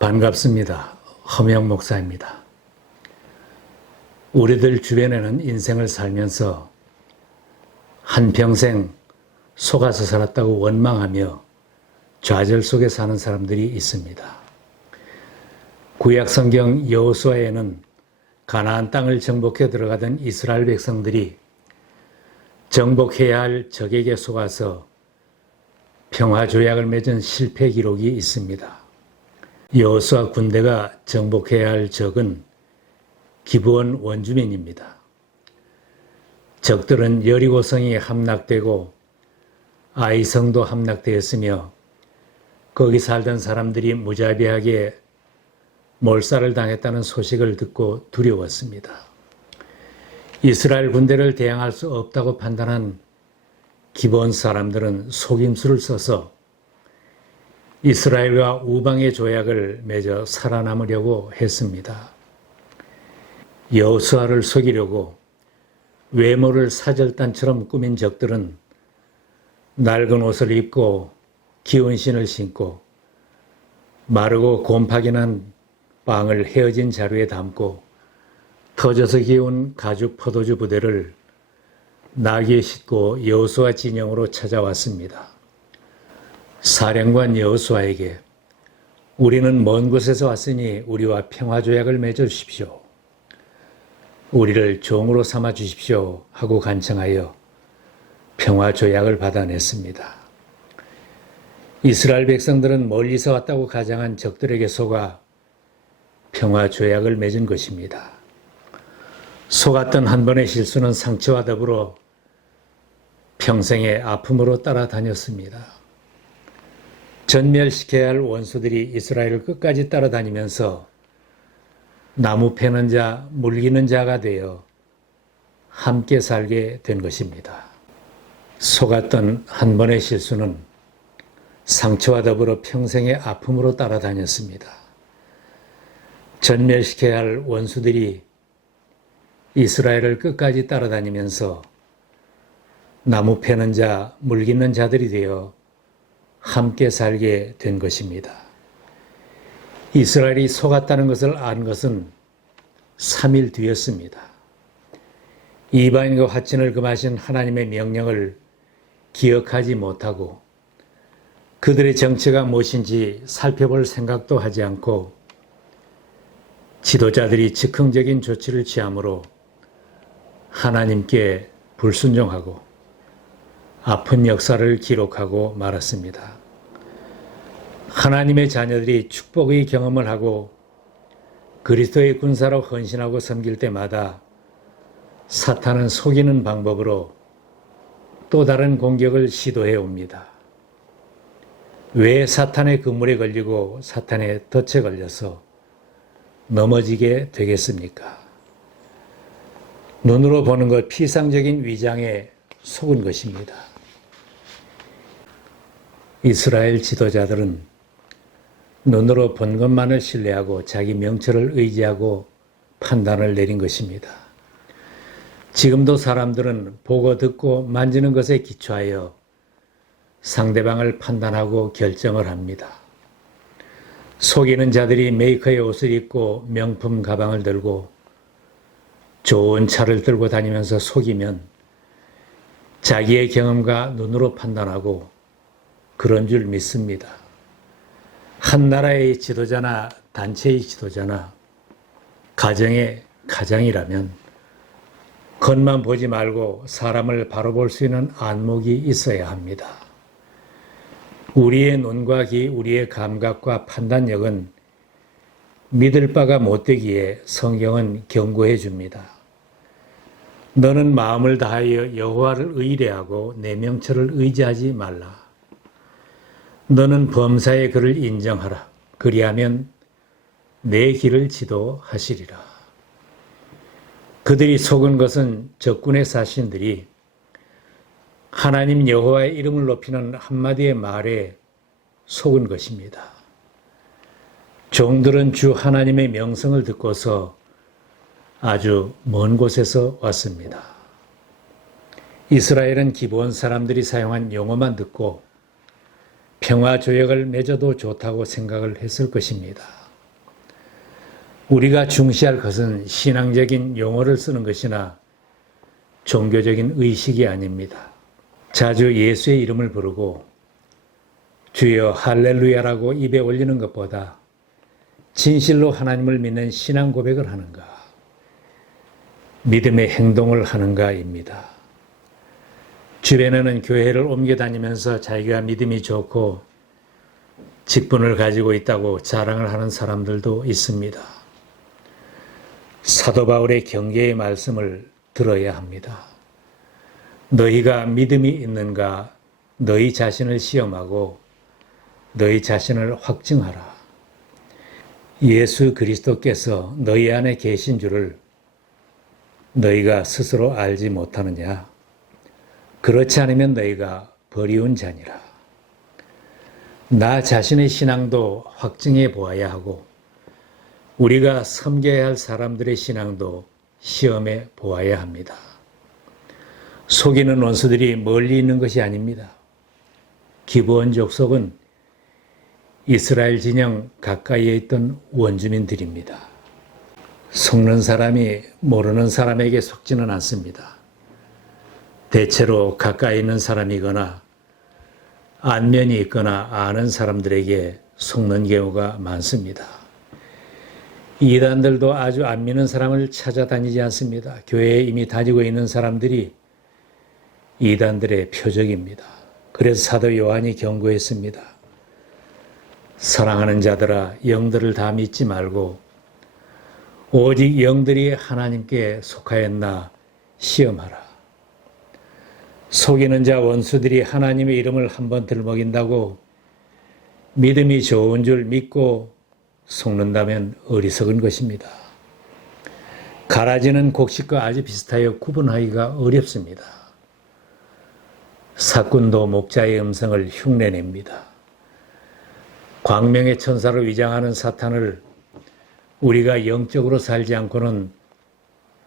반갑습니다. 허명 목사입니다. 우리들 주변에는 인생을 살면서 한평생 속아서 살았다고 원망하며 좌절 속에 사는 사람들이 있습니다. 구약 성경 여호수아에는 가나안 땅을 정복해 들어가던 이스라엘 백성들이 정복해야 할 적에게 속아서 평화 조약을 맺은 실패 기록이 있습니다. 여호수아 군대가 정복해야 할 적은 기브온 원주민입니다. 적들은 여리고성이 함락되고 아이성도 함락되었으며 거기 살던 사람들이 무자비하게 몰살을 당했다는 소식을 듣고 두려웠습니다. 이스라엘 군대를 대항할 수 없다고 판단한 기본 사람들은 속임수를 써서 이스라엘과 우방의 조약을 맺어 살아남으려고 했습니다. 여호수아를 속이려고 외모를 사절단처럼 꾸민 적들은 낡은 옷을 입고 기운 신을 신고 마르고 곰팡이 난 빵을 헤어진 자루에 담고 터져서 기운 가죽 포도주 부대를 나귀에 싣고 여호수아 진영으로 찾아왔습니다. 사령관 여호수아에게 우리는 먼 곳에서 왔으니 우리와 평화 조약을 맺어 주십시오. 우리를 종으로 삼아 주십시오 하고 간청하여 평화 조약을 받아냈습니다. 이스라엘 백성들은 멀리서 왔다고 가장한 적들에게 속아 평화 조약을 맺은 것입니다. 속았던 한 번의 실수는 상처와 더불어 평생의 아픔으로 따라다녔습니다. 전멸시켜야 할 원수들이 이스라엘을 끝까지 따라다니면서 나무 패는 자, 물기는 자가 되어 함께 살게 된 것입니다. 속았던 한 번의 실수는 상처와 더불어 평생의 아픔으로 따라다녔습니다. 전멸시켜야 할 원수들이 이스라엘을 끝까지 따라다니면서 나무 패는 자, 물기는 자들이 되어 함께 살게 된 것입니다. 이스라엘이 속았다는 것을 안 것은 3일 뒤였습니다. 이방인과 화친을 금하신 하나님의 명령을 기억하지 못하고 그들의 정체가 무엇인지 살펴볼 생각도 하지 않고 지도자들이 즉흥적인 조치를 취함으로 하나님께 불순종하고 아픈 역사를 기록하고 말았습니다. 하나님의 자녀들이 축복의 경험을 하고 그리스도의 군사로 헌신하고 섬길 때마다 사탄은 속이는 방법으로 또 다른 공격을 시도해 옵니다. 왜 사탄의 그물에 걸리고 사탄의 덫에 걸려서 넘어지게 되겠습니까? 눈으로 보는 것 피상적인 위장에 속은 것입니다. 이스라엘 지도자들은 눈으로 본 것만을 신뢰하고 자기 명철을 의지하고 판단을 내린 것입니다. 지금도 사람들은 보고 듣고 만지는 것에 기초하여 상대방을 판단하고 결정을 합니다. 속이는 자들이 메이커의 옷을 입고 명품 가방을 들고 좋은 차를 들고 다니면서 속이면 자기의 경험과 눈으로 판단하고 그런 줄 믿습니다. 한 나라의 지도자나 단체의 지도자나 가정의 가장이라면 겉만 보지 말고 사람을 바로 볼 수 있는 안목이 있어야 합니다. 우리의 눈과 귀, 우리의 감각과 판단력은 믿을 바가 못되기에 성경은 경고해 줍니다. 너는 마음을 다하여 여호와를 의뢰하고 내 명철을 의지하지 말라. 너는 범사의 그를 인정하라. 그리하면 내 길을 지도하시리라. 그들이 속은 것은 적군의 사신들이 하나님 여호와의 이름을 높이는 한마디의 말에 속은 것입니다. 종들은 주 하나님의 명성을 듣고서 아주 먼 곳에서 왔습니다. 이스라엘은 기본 사람들이 사용한 용어만 듣고 평화 조약을 맺어도 좋다고 생각을 했을 것입니다. 우리가 중시할 것은 신앙적인 용어를 쓰는 것이나 종교적인 의식이 아닙니다. 자주 예수의 이름을 부르고 주여 할렐루야라고 입에 올리는 것보다 진실로 하나님을 믿는 신앙 고백을 하는가, 믿음의 행동을 하는가입니다. 주변에는 교회를 옮겨 다니면서 자기가 믿음이 좋고 직분을 가지고 있다고 자랑을 하는 사람들도 있습니다. 사도 바울의 경계의 말씀을 들어야 합니다. 너희가 믿음이 있는가 너희 자신을 시험하고 너희 자신을 확증하라. 예수 그리스도께서 너희 안에 계신 줄을 너희가 스스로 알지 못하느냐? 그렇지 않으면 너희가 버리운 자니라. 나 자신의 신앙도 확증해 보아야 하고 우리가 섬겨야 할 사람들의 신앙도 시험해 보아야 합니다. 속이는 원수들이 멀리 있는 것이 아닙니다. 기브온 족속은 이스라엘 진영 가까이에 있던 원주민들입니다. 속는 사람이 모르는 사람에게 속지는 않습니다. 대체로 가까이 있는 사람이거나 안면이 있거나 아는 사람들에게 속는 경우가 많습니다. 이단들도 아주 안 믿는 사람을 찾아다니지 않습니다. 교회에 이미 다니고 있는 사람들이 이단들의 표적입니다. 그래서 사도 요한이 경고했습니다. 사랑하는 자들아 영들을 다 믿지 말고 오직 영들이 하나님께 속하였나 시험하라. 속이는 자 원수들이 하나님의 이름을 한번 들먹인다고 믿음이 좋은 줄 믿고 속는다면 어리석은 것입니다. 가라지는 곡식과 아주 비슷하여 구분하기가 어렵습니다. 사꾼도 목자의 음성을 흉내냅니다. 광명의 천사로 위장하는 사탄을 우리가 영적으로 살지 않고는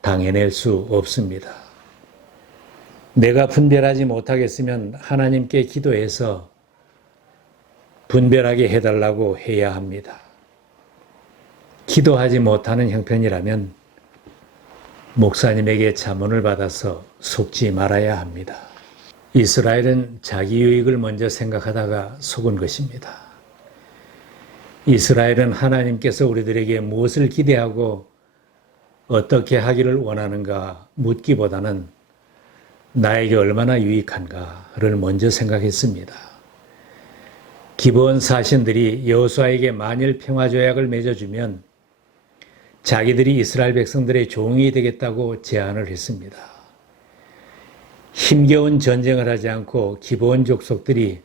당해낼 수 없습니다. 내가 분별하지 못하겠으면 하나님께 기도해서 분별하게 해달라고 해야 합니다. 기도하지 못하는 형편이라면 목사님에게 자문을 받아서 속지 말아야 합니다. 이스라엘은 자기 유익을 먼저 생각하다가 속은 것입니다. 이스라엘은 하나님께서 우리들에게 무엇을 기대하고 어떻게 하기를 원하는가 묻기보다는 나에게 얼마나 유익한가를 먼저 생각했습니다. 기본 사신들이 여호수아에게 만일 평화 조약을 맺어주면 자기들이 이스라엘 백성들의 종이 되겠다고 제안을 했습니다. 힘겨운 전쟁을 하지 않고 기본 족속들이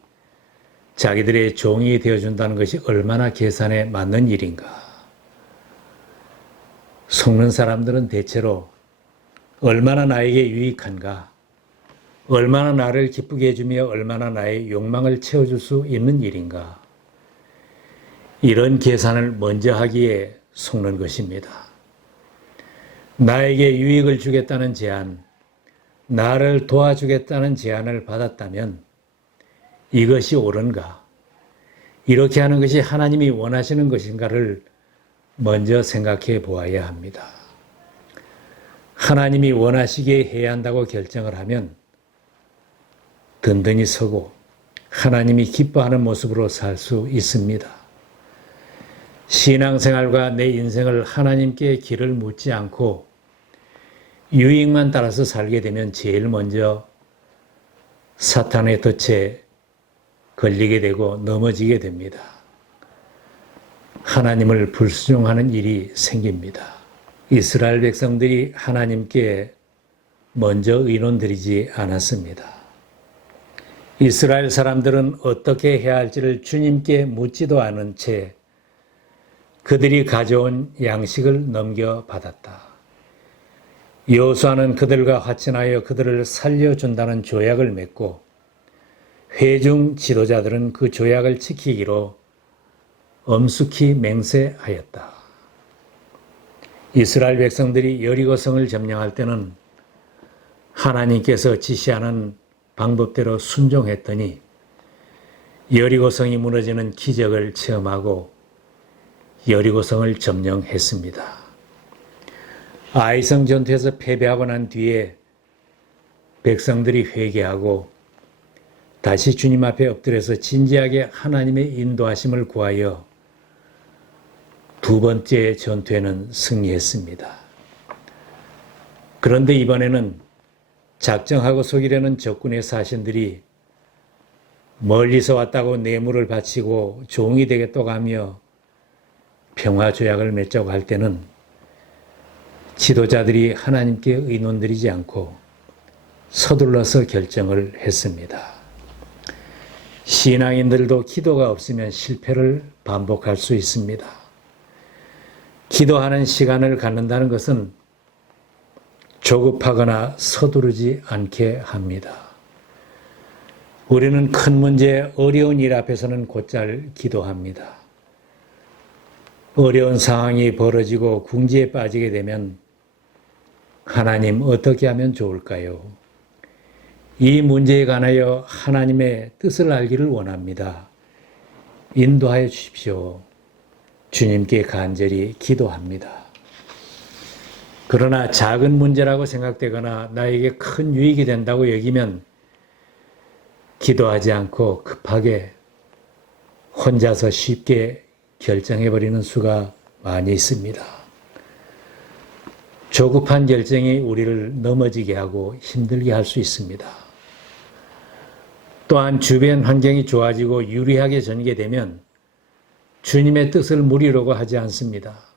자기들의 종이 되어준다는 것이 얼마나 계산에 맞는 일인가. 속는 사람들은 대체로 얼마나 나에게 유익한가, 얼마나 나를 기쁘게 해주며 얼마나 나의 욕망을 채워줄 수 있는 일인가. 이런 계산을 먼저 하기에 속는 것입니다. 나에게 유익을 주겠다는 제안, 나를 도와주겠다는 제안을 받았다면 이것이 옳은가? 이렇게 하는 것이 하나님이 원하시는 것인가를 먼저 생각해 보아야 합니다. 하나님이 원하시게 해야 한다고 결정을 하면 든든히 서고 하나님이 기뻐하는 모습으로 살 수 있습니다. 신앙생활과 내 인생을 하나님께 길을 묻지 않고 유익만 따라서 살게 되면 제일 먼저 사탄의 덫에 걸리게 되고 넘어지게 됩니다. 하나님을 불순종하는 일이 생깁니다. 이스라엘 백성들이 하나님께 먼저 의논 드리지 않았습니다. 이스라엘 사람들은 어떻게 해야 할지를 주님께 묻지도 않은 채 그들이 가져온 양식을 넘겨 받았다. 여호수아는 그들과 화친하여 그들을 살려준다는 조약을 맺고 회중 지도자들은 그 조약을 지키기로 엄숙히 맹세하였다. 이스라엘 백성들이 여리고성을 점령할 때는 하나님께서 지시하는 방법대로 순종했더니 여리고성이 무너지는 기적을 체험하고 여리고성을 점령했습니다. 아이성 전투에서 패배하고 난 뒤에 백성들이 회개하고 다시 주님 앞에 엎드려서 진지하게 하나님의 인도하심을 구하여 두 번째 전투에는 승리했습니다. 그런데 이번에는 작정하고 속이려는 적군의 사신들이 멀리서 왔다고 뇌물을 바치고 종이 되겠다고 하며 평화 조약을 맺자고 할 때는 지도자들이 하나님께 의논드리지 않고 서둘러서 결정을 했습니다. 신앙인들도 기도가 없으면 실패를 반복할 수 있습니다. 기도하는 시간을 갖는다는 것은 조급하거나 서두르지 않게 합니다. 우리는 큰 문제, 어려운 일 앞에서는 곧잘 기도합니다. 어려운 상황이 벌어지고 궁지에 빠지게 되면 하나님 어떻게 하면 좋을까요? 이 문제에 관하여 하나님의 뜻을 알기를 원합니다. 인도하여 주십시오. 주님께 간절히 기도합니다. 그러나 작은 문제라고 생각되거나 나에게 큰 유익이 된다고 여기면 기도하지 않고 급하게 혼자서 쉽게 결정해버리는 수가 많이 있습니다. 조급한 결정이 우리를 넘어지게 하고 힘들게 할 수 있습니다. 또한 주변 환경이 좋아지고 유리하게 전개되면 주님의 뜻을 무리려고 하지 않습니다.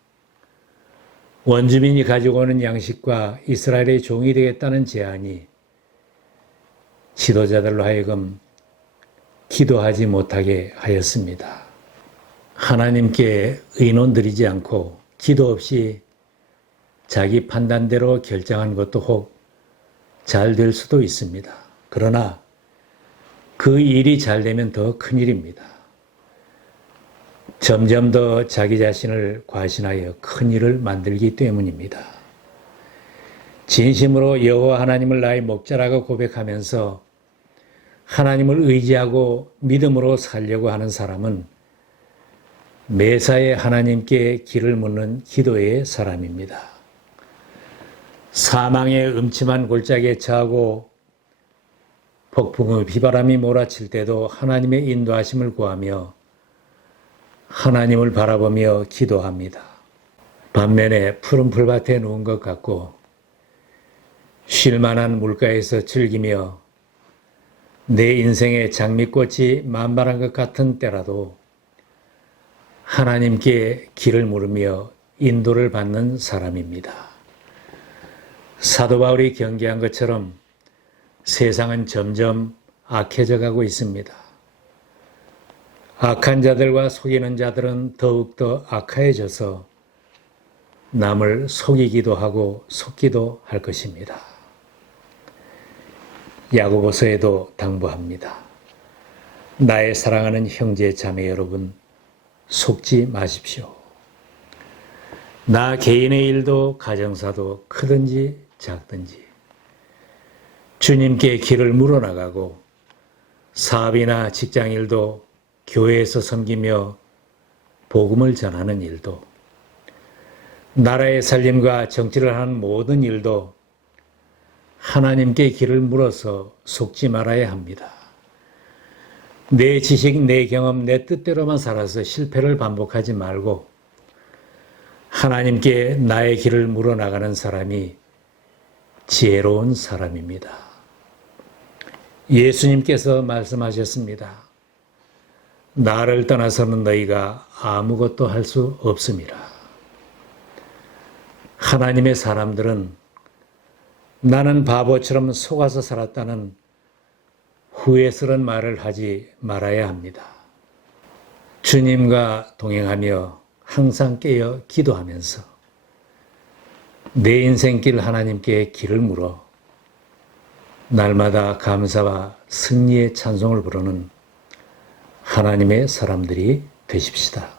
원주민이 가지고 오는 양식과 이스라엘의 종이 되겠다는 제안이 지도자들로 하여금 기도하지 못하게 하였습니다. 하나님께 의논 드리지 않고 기도 없이 자기 판단대로 결정한 것도 혹 잘 될 수도 있습니다. 그러나 그 일이 잘 되면 더 큰 일입니다. 점점 더 자기 자신을 과신하여 큰 일을 만들기 때문입니다. 진심으로 여호와 하나님을 나의 목자라고 고백하면서 하나님을 의지하고 믿음으로 살려고 하는 사람은 매사에 하나님께 길을 묻는 기도의 사람입니다. 사망의 음침한 골짜기에 처하고 폭풍의 비바람이 몰아칠 때도 하나님의 인도하심을 구하며 하나님을 바라보며 기도합니다. 반면에 푸른 풀밭에 누운 것 같고 쉴만한 물가에서 즐기며 내 인생의 장미꽃이 만발한 것 같은 때라도 하나님께 길을 물으며 인도를 받는 사람입니다. 사도 바울이 경계한 것처럼 세상은 점점 악해져 가고 있습니다. 악한 자들과 속이는 자들은 더욱더 악해져서 남을 속이기도 하고 속기도 할 것입니다. 야고보서에도 당부합니다. 나의 사랑하는 형제 자매 여러분 속지 마십시오. 나 개인의 일도 가정사도 크든지 작든지 주님께 길을 물어나가고 사업이나 직장 일도 교회에서 섬기며 복음을 전하는 일도 나라의 살림과 정치를 하는 모든 일도 하나님께 길을 물어서 속지 말아야 합니다. 내 지식, 내 경험, 내 뜻대로만 살아서 실패를 반복하지 말고 하나님께 나의 길을 물어나가는 사람이 지혜로운 사람입니다. 예수님께서 말씀하셨습니다. 나를 떠나서는 너희가 아무것도 할 수 없습니다. 하나님의 사람들은 나는 바보처럼 속아서 살았다는 후회스런 말을 하지 말아야 합니다. 주님과 동행하며 항상 깨어 기도하면서 내 인생길 하나님께 길을 물어 날마다 감사와 승리의 찬송을 부르는 하나님의 사람들이 되십시다.